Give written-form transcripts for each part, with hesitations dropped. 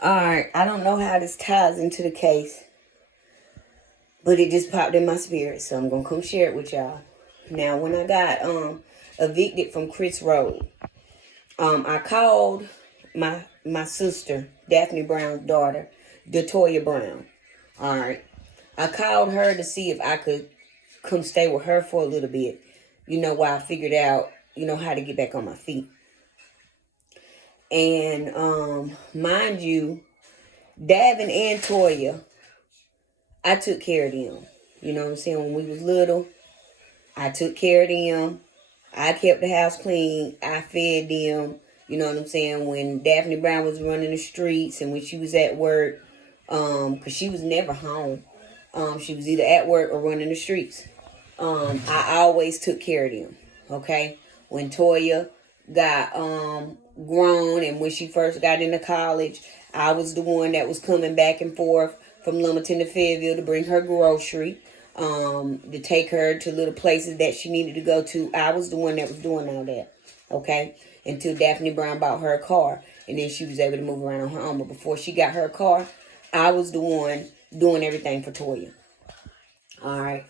Alright, I don't know how this ties into the case, but it just popped in my spirit, so I'm gonna come share it with y'all. Now, when I got evicted from Chris Road, I called my sister, Daphne Brown's daughter, Datoya Brown. Alright. I called her to see if I could come stay with her for a little bit, while I figured out, how to get back on my feet. And mind you, Davin and Toya, I took care of them. You know what I'm saying? When we was little, I took care of them. I kept the house clean. I fed them. You know what I'm saying? When Daphne Brown was running the streets and when she was at work, because she was never home. She was either at work or running the streets. I always took care of them. Okay? When Toya got grown and when she first got into college, I was the one that was coming back and forth from Lumberton to Fayetteville to bring her grocery, to take her to little places that she needed to go to. I was the one that was doing all that. Okay? Until Daphne Brown bought her a car. And then she was able to move around on her own. But before she got her car, I was the one doing everything for Toya. Alright?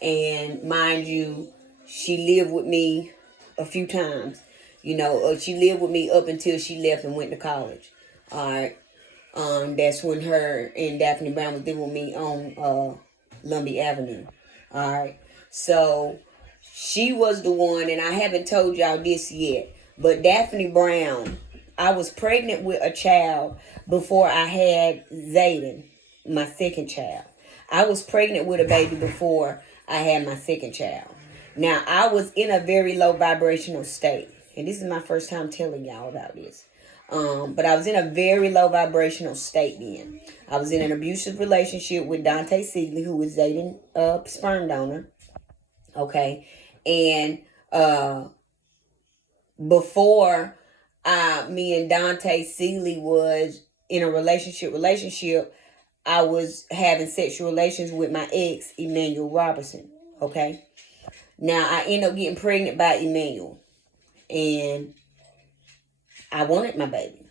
And mind you, she lived with me a few times. She lived with me up until she left and went to college. Alright. That's when her and Daphne Brown was living with me on Lumbee Avenue. Alright. So she was the one, and I haven't told y'all this yet, but Daphne Brown, I was pregnant with a child before I had Zayden, my second child. I was pregnant with a baby before I had my second child. Now, I was in a very low vibrational state. And this is my first time telling y'all about this. But I was in a very low vibrational state then. I was in an abusive relationship with Dante Seeley, who was dating a sperm donor. Okay. And before me and Dante Seeley was in a relationship, I was having sexual relations with my ex, Emmanuel Robertson. Okay. Now, I ended up getting pregnant by Emmanuel. And I wanted my baby.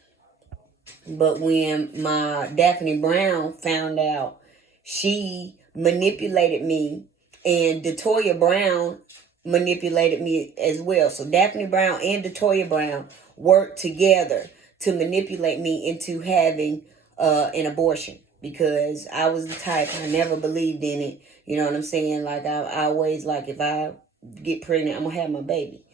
But when my Daphne Brown found out, she manipulated me. And Datoya Brown manipulated me as well. So Daphne Brown and Datoya Brown worked together to manipulate me into having an abortion. Because I was the type, I never believed in it. You know what I'm saying? Like, I always, like, if I get pregnant, I'm going to have my baby.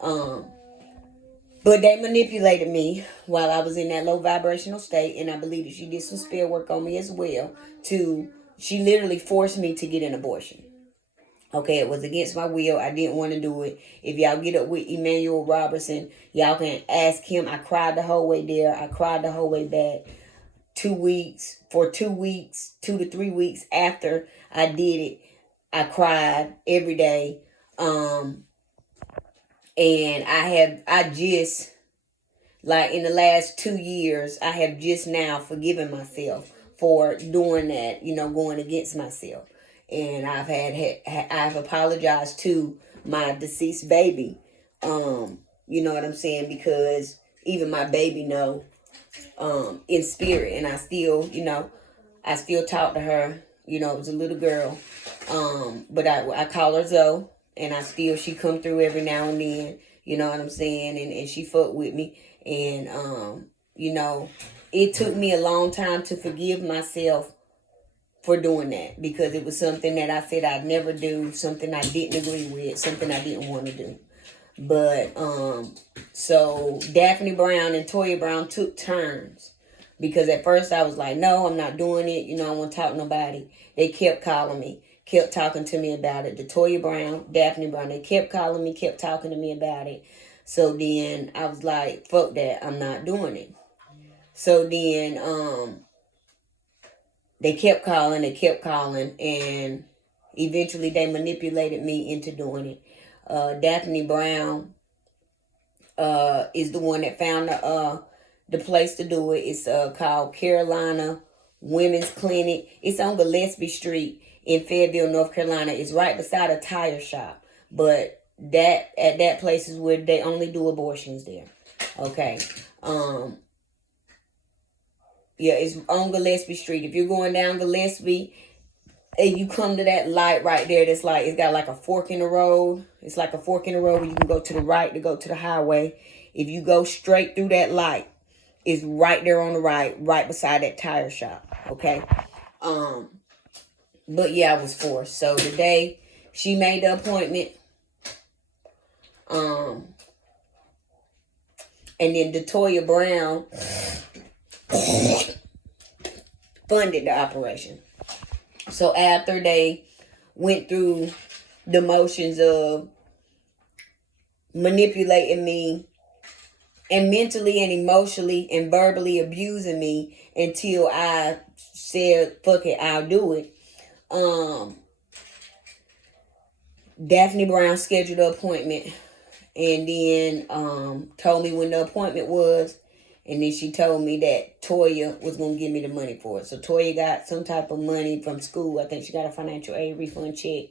But they manipulated me while I was in that low vibrational state. And I believe that she did some spell work on me as well. She literally forced me to get an abortion. Okay, it was against my will. I didn't want to do it. If y'all get up with Emmanuel Robertson, y'all can ask him. I cried the whole way there. I cried the whole way back. 2 weeks, 2 to 3 weeks after I did it, I cried every day. And I just, like in the last 2 years, I have just now forgiven myself for doing that, going against myself. And I've apologized to my deceased baby. You know what I'm saying? Because even my baby know, in spirit, and I still talk to her. It was a little girl. But I call her Zoe. And she come through every now and then, you know what I'm saying? And she fuck with me. And, it took me a long time to forgive myself for doing that. Because it was something that I said I'd never do. Something I didn't agree with. Something I didn't want to do. But, so Daphne Brown and Toya Brown took turns. Because at first I was like, no, I'm not doing it. I don't want to talk to nobody. They kept calling me. Kept talking to me about it. Datoya Brown, Daphne Brown, they kept calling me, kept talking to me about it. So then I was like, fuck that, I'm not doing it. So then they kept calling, and eventually they manipulated me into doing it. Daphne Brown is the one that found the place to do it. It's called Carolina Women's Clinic. It's on Gillespie Street in Fayetteville, North Carolina. It's right beside a tire shop. But that place is where they only do abortions there. Okay. Yeah, it's on Gillespie Street. If you're going down Gillespie and you come to that light right there, that's like, it's got like a fork in the road. It's like a fork in the road where you can go to the right to go to the highway. If you go straight through that light, it's right there on the right beside that tire shop. Okay. But yeah, I was forced. So today she made the appointment. And then Datoya Brown funded the operation. So after they went through the motions of manipulating me and mentally and emotionally and verbally abusing me until I said, fuck it, I'll do it. Daphne Brown scheduled an appointment and then told me when the appointment was. And then she told me that Toya was going to give me the money for it. So Toya got some type of money from school. I think she got a financial aid refund check.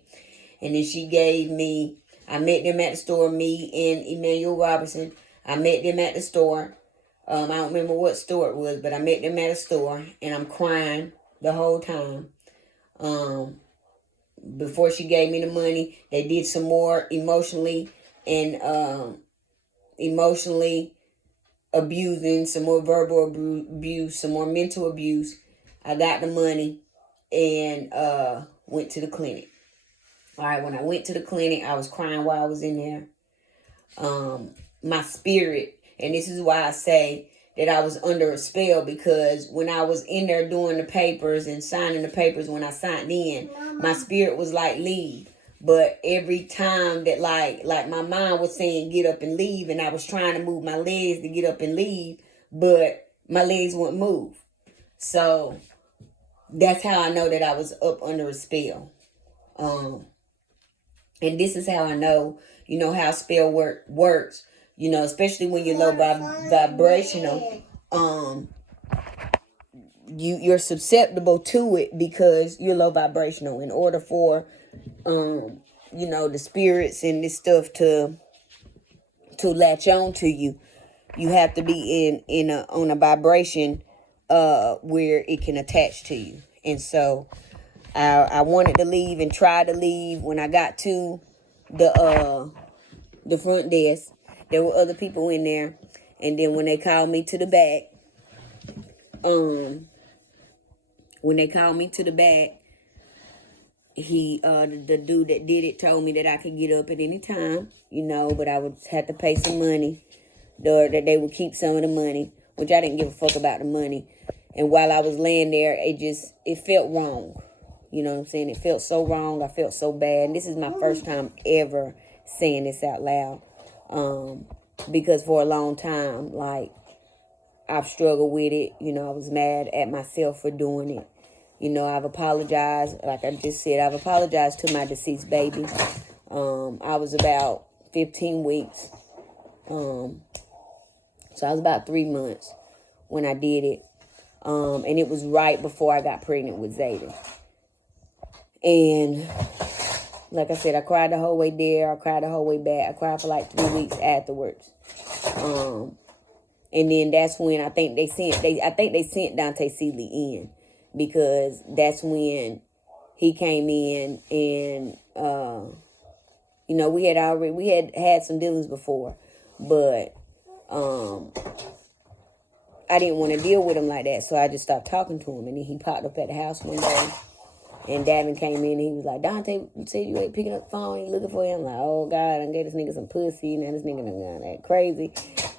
And then she gave me, I met them at the store, me and Emmanuel Robinson. I met them at the store. I don't remember what store it was, but I met them at a store. And I'm crying the whole time. Before she gave me the money, they did some more emotionally abusing, some more verbal abuse, some more mental abuse. I got the money and went to the clinic. All right, when I went to the clinic, I was crying while I was in there. My spirit, and this is why I say that I was under a spell, because when I was in there doing the papers and signing the papers, when I signed in, my spirit was like, leave. But every time that like my mind was saying get up and leave, and I was trying to move my legs to get up and leave, but my legs wouldn't move. So that's how I know that I was up under a spell. And this is how I know, how spell works, especially when you're low vibrational. You're susceptible to it because you're low vibrational. In order for the spirits and this stuff to latch on to you, you have to be on a vibration where it can attach to you. And so I wanted to leave and try to leave. When I got to the front desk, there were other people in there. And then when they called me to the back, he, the dude that did it told me that I could get up at any time, but I would have to pay some money, that they would keep some of the money, which I didn't give a fuck about the money. And while I was laying there, it felt wrong. You know what I'm saying? It felt so wrong. I felt so bad. And this is my first time ever saying this out loud. Because for a long time, I've struggled with it. I was mad at myself for doing it. I've apologized. Like I just said, I've apologized to my deceased baby. I was about 15 weeks. So I was about 3 months when I did it. And it was right before I got pregnant with Zayden. And like I said, I cried the whole way there. I cried the whole way back. I cried for like 3 weeks afterwards. And then that's when I think they sent Dante Seeley in, because that's when he came in and we had some dealings before, but I didn't want to deal with him like that, so I just stopped talking to him. And then he popped up at the house one day, and Davin came in and he was like, Dante said you ain't picking up the phone, you looking for him. I'm like, oh God, I gave this nigga some pussy, now this nigga done gone that crazy.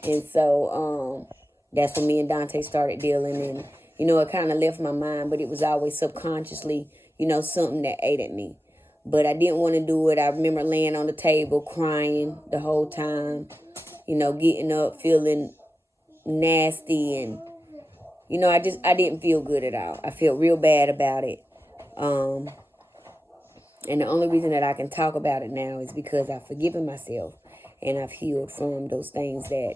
And so that's when me and Dante started dealing, and it kind of left my mind, but it was always subconsciously, something that ate at me. But I didn't want to do it. I remember laying on the table crying the whole time, getting up feeling nasty, and I didn't feel good at all. I felt real bad about it. And the only reason that I can talk about it now is because I've forgiven myself and I've healed from those things that,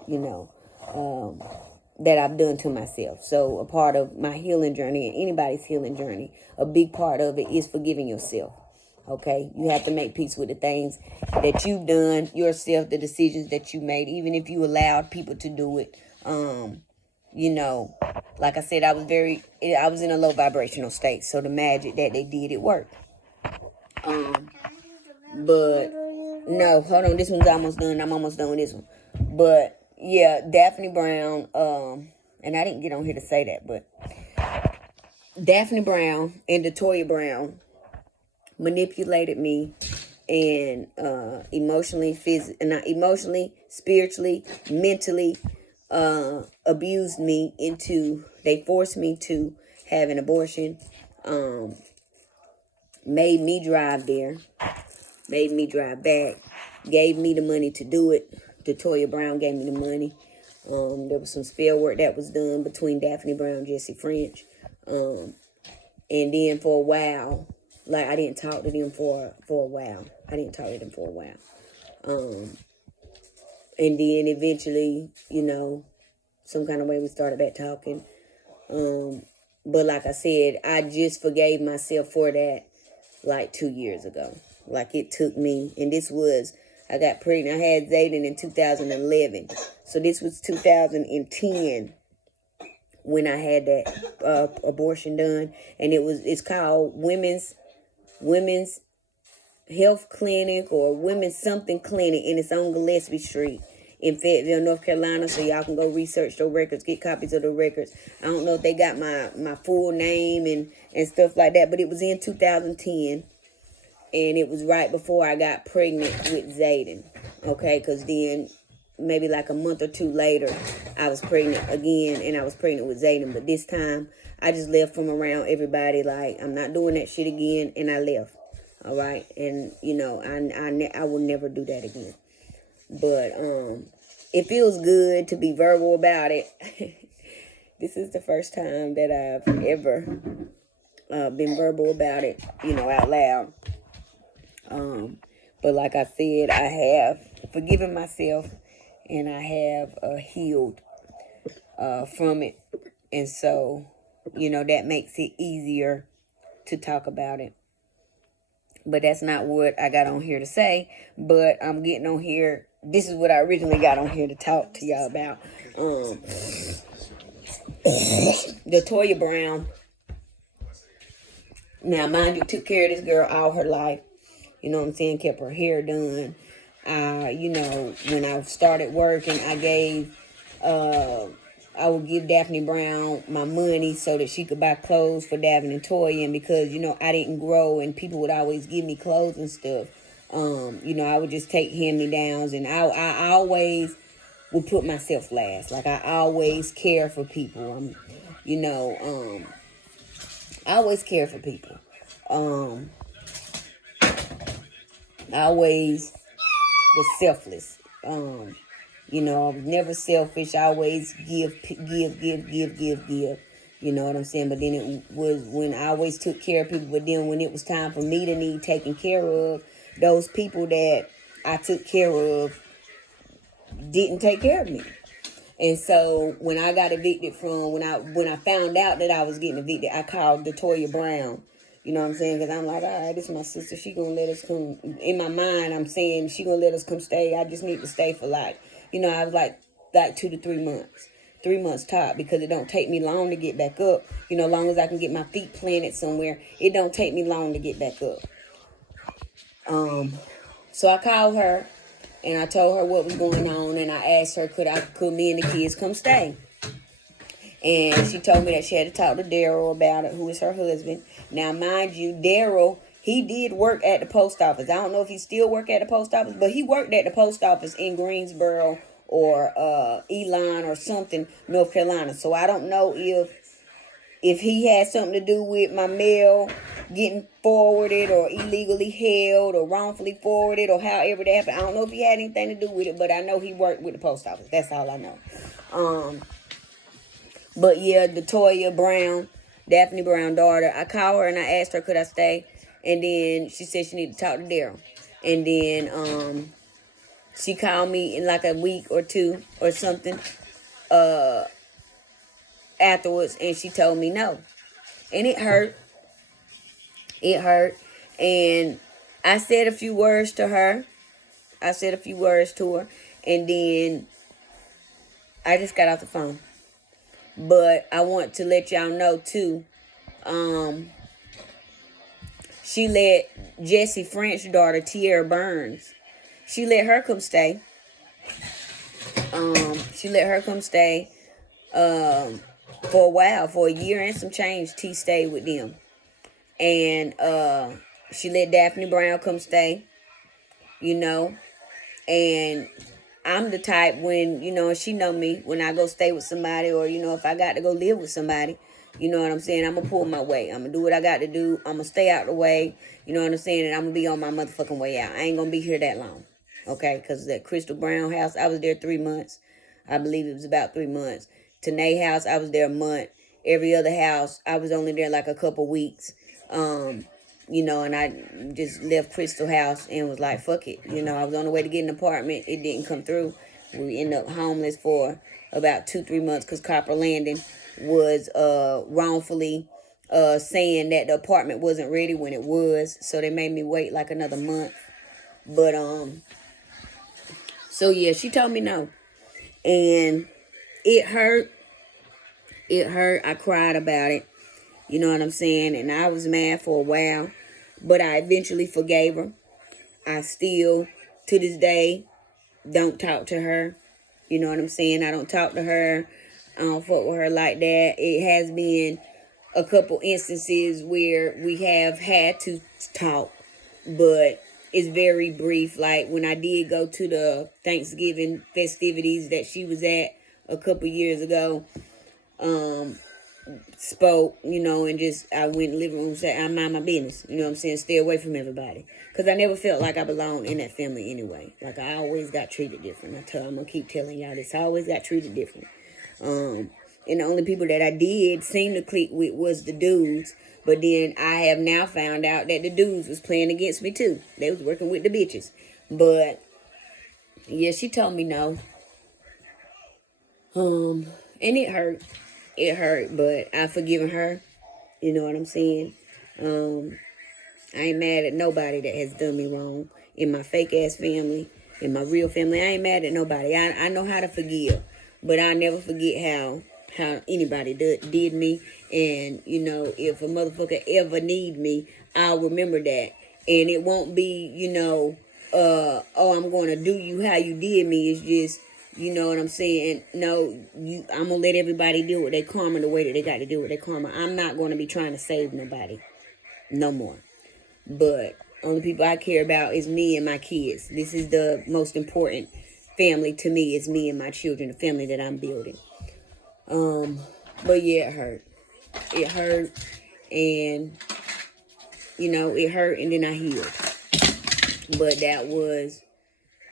that I've done to myself. So a part of my healing journey, and anybody's healing journey, a big part of it is forgiving yourself. Okay? You have to make peace with the things that you've done yourself, the decisions that you made, even if you allowed people to do it. Like I said, I was in a low vibrational state. So the magic that they did, it worked. But no, hold on. This one's almost done. I'm almost done with this one. But yeah, Daphne Brown, and I didn't get on here to say that, but Daphne Brown and Datoya Brown manipulated me and emotionally, not emotionally, spiritually, mentally, abused me into, they forced me to have an abortion, made me drive there, made me drive back, gave me the money to do it. Datoya Brown gave me the money. There was some spell work that was done between Daphne Brown and Jesse French. And then for a while, like I didn't talk to them for a while. I didn't talk to them for a while. And then eventually, you know, some kind of way we started back talking. But like I said, I just forgave myself for that like 2 years ago. Like it took me, and this was, I got pregnant, I had Zayden in 2011. So this was 2010 when I had that abortion done. And it's called Women's Health Clinic or Women's Something Clinic, and it's on Gillespie Street in Fayetteville, North Carolina. So y'all can go research the records, get copies of the records. I don't know if they got my full name and stuff like that, but it was in 2010. And it was right before I got pregnant with Zayden. Okay, because then maybe like a month or two later, I was pregnant again, and I was pregnant with Zayden. But this time, I just left from around everybody. Like, I'm not doing that shit again, and I left. All right, and you know, I will never do that again. But it feels good to be verbal about it. This is the first time that I've ever been verbal about it, you know, out loud. But like I said, I have forgiven myself, and I have healed from it. And so, you know, that makes it easier to talk about it. But that's not what I got on here to say. But I'm getting on here. This is what I originally got on here to talk to y'all about. Datoya Brown. Now, mind you, took care of this girl all her life. You know what I'm saying? Kept her hair done. You know, when I started working, I would give Daphne Brown my money so that she could buy clothes for Daphne and Toya. And because, you know, I didn't grow and people would always give me clothes and stuff, you know, I would just take hand-me-downs. And I always would put myself last. Like, I always care for people. You know, I always care for people. I always was selfless. You know, I was never selfish. I always give. You know what I'm saying? But then it was when I always took care of people. But then when it was time for me to need taken care of, those people that I took care of didn't take care of me. And so when I got evicted from, when I found out that I was getting evicted, I called Datoya Brown. You know what I'm saying? Because I'm like, all right, this is my sister. She going to let us come. In my mind, I'm saying she going to let us come stay. I just need to stay for like, you know, I was like 2 to 3 months. 3 months top, because it don't take me long to get back up. You know, long as I can get my feet planted somewhere, it don't take me long to get back up. So I called her and I told her what was going on, and I asked her, could me and the kids come stay? And she told me that she had to talk to Daryl about it, who is her husband. Now, mind you, Daryl, he did work at the post office. I don't know if he still work at the post office, but he worked at the post office in Greensboro or Elon or something, North Carolina. So I don't know if he had something to do with my mail getting forwarded or illegally held or wrongfully forwarded or however that happened. I don't know if he had anything to do with it, but I know he worked with the post office. That's all I know. But yeah, Datoya Brown, Daphne Brown daughter, I called her and I asked her, could I stay? And then she said she needed to talk to Daryl. And then she called me in like a week or two or something afterwards, and she told me no. And it hurt. It hurt. And I said a few words to her. And then I just got off the phone. But I want to let y'all know too. She let Jesse French's daughter, Tierra Burns, she let her come stay. She let her come stay for a while, for a year and some change. T stayed with them. And she let Daphne Brown come stay, you know. And I'm the type, when, she know me, when I go stay with somebody, or, if I got to go live with somebody, you know what I'm saying, I'm going to pull my weight. I'm going to do what I got to do. I'm going to stay out the way, you know what I'm saying, and I'm going to be on my motherfucking way out. I ain't going to be here that long, okay, because that Crystal Brown house, I was there 3 months. I believe it was about 3 months. Tanae house, I was there a month. Every other house, I was only there like a couple weeks. And I just left Crystal house and was like, fuck it. I was on the way to get an apartment. It didn't come through. We ended up homeless for about 2-3 months because Copper Landing was wrongfully saying that the apartment wasn't ready when it was. So they made me wait like another month. But, so yeah, she told me no. And it hurt. It hurt. I cried about it. You know what I'm saying? And I was mad for a while, but I eventually forgave her. I still, to this day, don't talk to her. You know what I'm saying? I don't talk to her. I don't fuck with her like that. It has been a couple instances where we have had to talk, but it's very brief. Like when I did go to the Thanksgiving festivities that she was at a couple years ago, spoke, and just I went in the living room and said, I mind my business. You know what I'm saying? Stay away from everybody. Because I never felt like I belonged in that family anyway. Like I always got treated different. I'm going to keep telling y'all this. I always got treated different. And the only people that I did seem to click with was the dudes. But then I have now found out that the dudes was playing against me too. They was working with the bitches. But yeah, she told me no. And it hurt. It hurt, but I've forgiven her. You know what I'm saying? I ain't mad at nobody that has done me wrong. In my fake ass family, in my real family, I ain't mad at nobody. I know how to forgive, but I never forget how anybody did me. And if a motherfucker ever need me, I'll remember that. And it won't be, oh, I'm gonna do you how you did me. It's just, you know what I'm saying? No, I'm gonna let everybody deal with their karma the way that they got to deal with their karma. I'm not gonna be trying to save nobody no more. But only people I care about is me and my kids. This is the most important family to me. Is me and my children, the family that I'm building. But yeah, it hurt. It hurt, and it hurt, and then I healed. But that was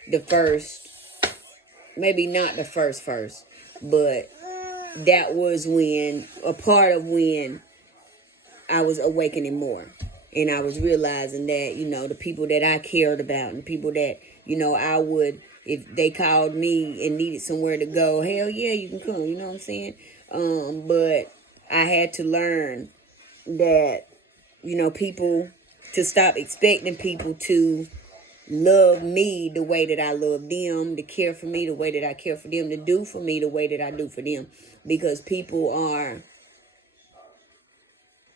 the first. Maybe not the first, but that was a part of when I was awakening more. And I was realizing that, the people that I cared about and the people that, I would, if they called me and needed somewhere to go, hell yeah, you can come, you know what I'm saying? But I had to learn that, people, to stop expecting people to love me the way that I love them, to care for me the way that I care for them, to do for me the way that I do for them. Because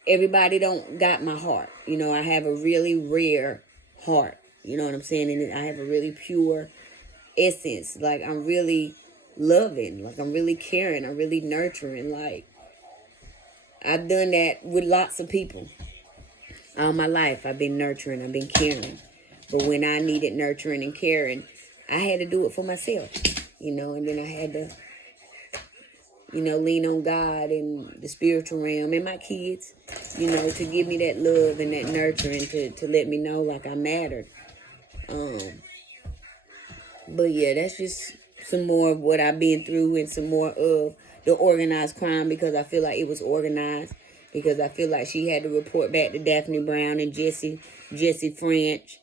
everybody don't got my heart. I have a really rare heart. You know what I'm saying? And I have a really pure essence. Like I'm really loving. Like I'm really caring. I'm really nurturing. Like I've done that with lots of people. All my life I've been nurturing. I've been caring. But when I needed nurturing and caring, I had to do it for myself, and then I had to, lean on God and the spiritual realm and my kids, to give me that love and that nurturing to let me know like I mattered. But yeah, that's just some more of what I've been through and some more of the organized crime, because I feel like it was organized, because I feel like she had to report back to Daphne Brown and Jesse French,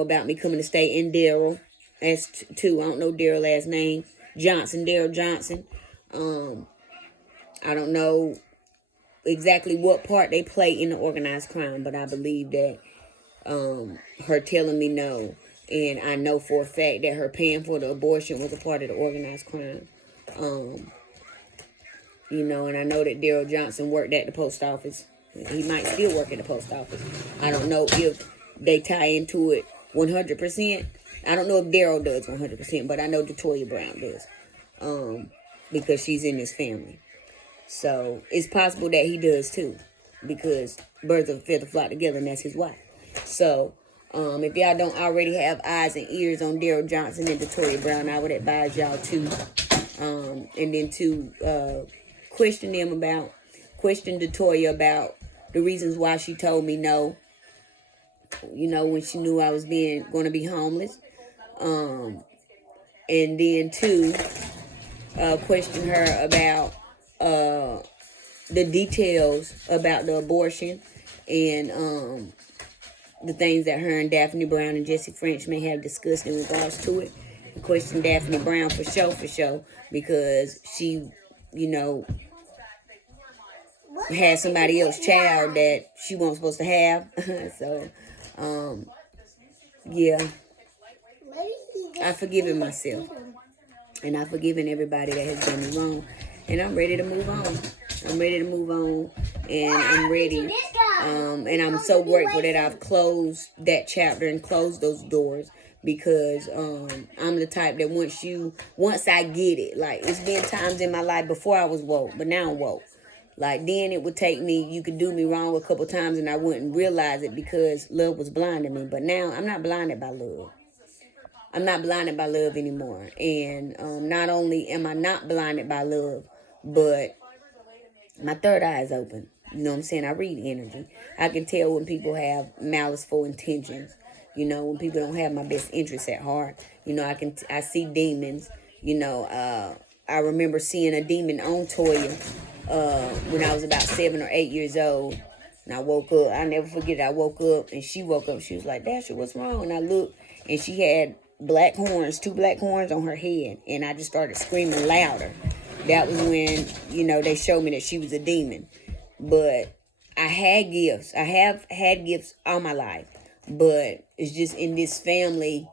about me coming to stay in Daryl. That's two. I don't know Daryl last name. Daryl Johnson. I don't know exactly what part they play in the organized crime, but I believe that her telling me no, and I know for a fact that her paying for the abortion was a part of the organized crime. You know, and I know that Daryl Johnson worked at the post office. He might still work at the post office. I don't know if they tie into it 100%. I don't know if Daryl does 100%, but I know Datoya Brown does. Because she's in this family. So it's possible that he does too. Because birds of a feather flock together, and that's his wife. So if y'all don't already have eyes and ears on Daryl Johnson and Datoya Brown, I would advise y'all to and then to question Datoya about the reasons why she told me no. You know, when she knew I was going to be homeless. And then to question her about the details about the abortion and the things that her and Daphne Brown and Jesse French may have discussed in regards to it. Question Daphne Brown for sure, because she, you know, had somebody else's child that she wasn't supposed to have. So, yeah, I've forgiven myself, and I've forgiven everybody that has done me wrong, and I'm ready to move on. And I'm ready. And I'm so grateful that I've closed that chapter and closed those doors, because I'm the type that once I get it, like, it's been times in my life before I was woke, but now I'm woke. Like, then it would take me, you could do me wrong a couple times and I wouldn't realize it because love was blinding me. But now I'm not blinded by love. I'm not blinded by love anymore. And not only am I not blinded by love, but my third eye is open. You know what I'm saying? I read energy. I can tell when people have maliceful intentions. You know, when people don't have my best interests at heart. You know, I see demons. You know, I remember seeing a demon on Toya when I was about 7 or 8 years old. And I woke up. I'll never forget it. I woke up and she woke up. She was like, Dasha, what's wrong? And I looked and she had black horns, 2 black horns on her head. And I just started screaming louder. That was when, you know, they showed me that she was a demon. But I had gifts. I have had gifts all my life. But it's just in this family,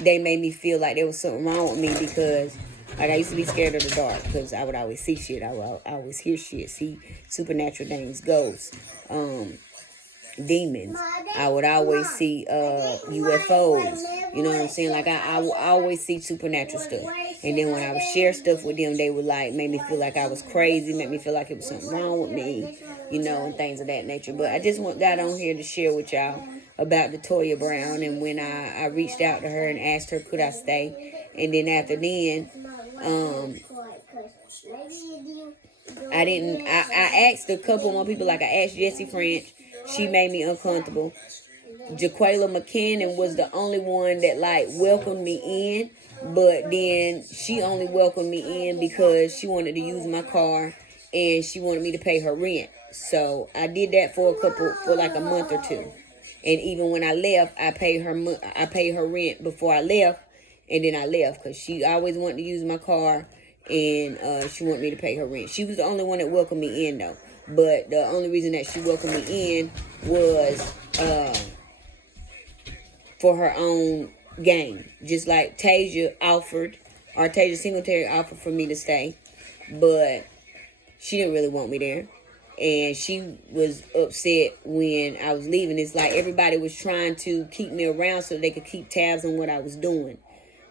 they made me feel like there was something wrong with me because, like, I used to be scared of the dark because I would always see shit. I would always hear shit, see supernatural things, ghosts, demons. I would always see UFOs. You know what I'm saying? Like, I would always see supernatural stuff. And then when I would share stuff with them, they would, like, make me feel like I was crazy, make me feel like it was something wrong with me, you know, and things of that nature. But I just got on here to share with y'all about Datoya Brown, and when I reached out to her and asked her, could I stay? And then after then, I asked a couple more people, like I asked Jesse French. She made me uncomfortable. Jaquela McKinnon was the only one that, like, welcomed me in, but then she only welcomed me in because she wanted to use my car and she wanted me to pay her rent. So I did that for like a month or two. And even when I left, I paid her rent before I left, and then I left because she always wanted to use my car, and she wanted me to pay her rent. She was the only one that welcomed me in, though. But the only reason that she welcomed me in was for her own gain. Just like Tasia Singletary offered for me to stay, but she didn't really want me there. And she was upset when I was leaving. It's like everybody was trying to keep me around so they could keep tabs on what I was doing.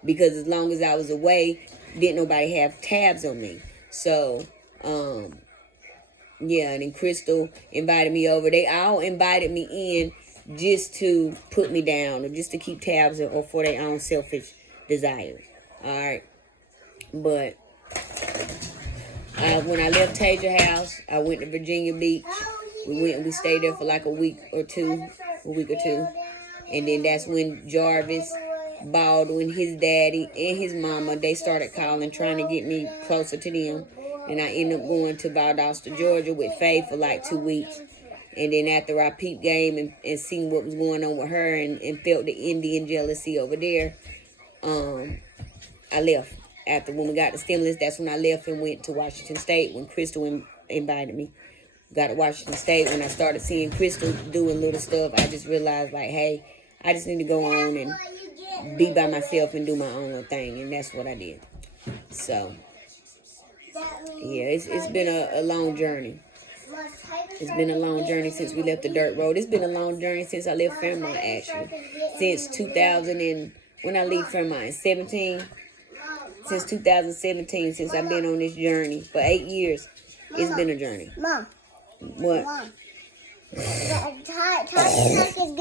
Because as long as I was away, didn't nobody have tabs on me. So, yeah, and then Crystal invited me over. They all invited me in just to put me down or just to keep tabs or for their own selfish desires. All right. But when I left Tasia house, I went to Virginia Beach. We stayed there for like a week or two. And then that's when Jarvis, Baldwin, his daddy, and his mama, they started calling, trying to get me closer to them. And I ended up going to Valdosta, Georgia with Faye for like 2 weeks. And then after I peeped game and seen what was going on with her and felt the Indian jealousy over there, I left. When we got the stimulus, that's when I left and went to Washington State when Crystal invited me. Got to Washington State. When I started seeing Crystal doing little stuff, I just realized, like, hey, I just need to go on and be by myself and do my own little thing. And that's what I did. So, Yeah, it's been a long journey. It's been a long journey since we left the dirt road. It's been a long journey since I left Fairmont, actually. Since 2000 and when I leave Fairmont, 17. Since 2017, since I've been on this journey for 8 years, it's been a journey. Mom. What? Mom. The talk is getting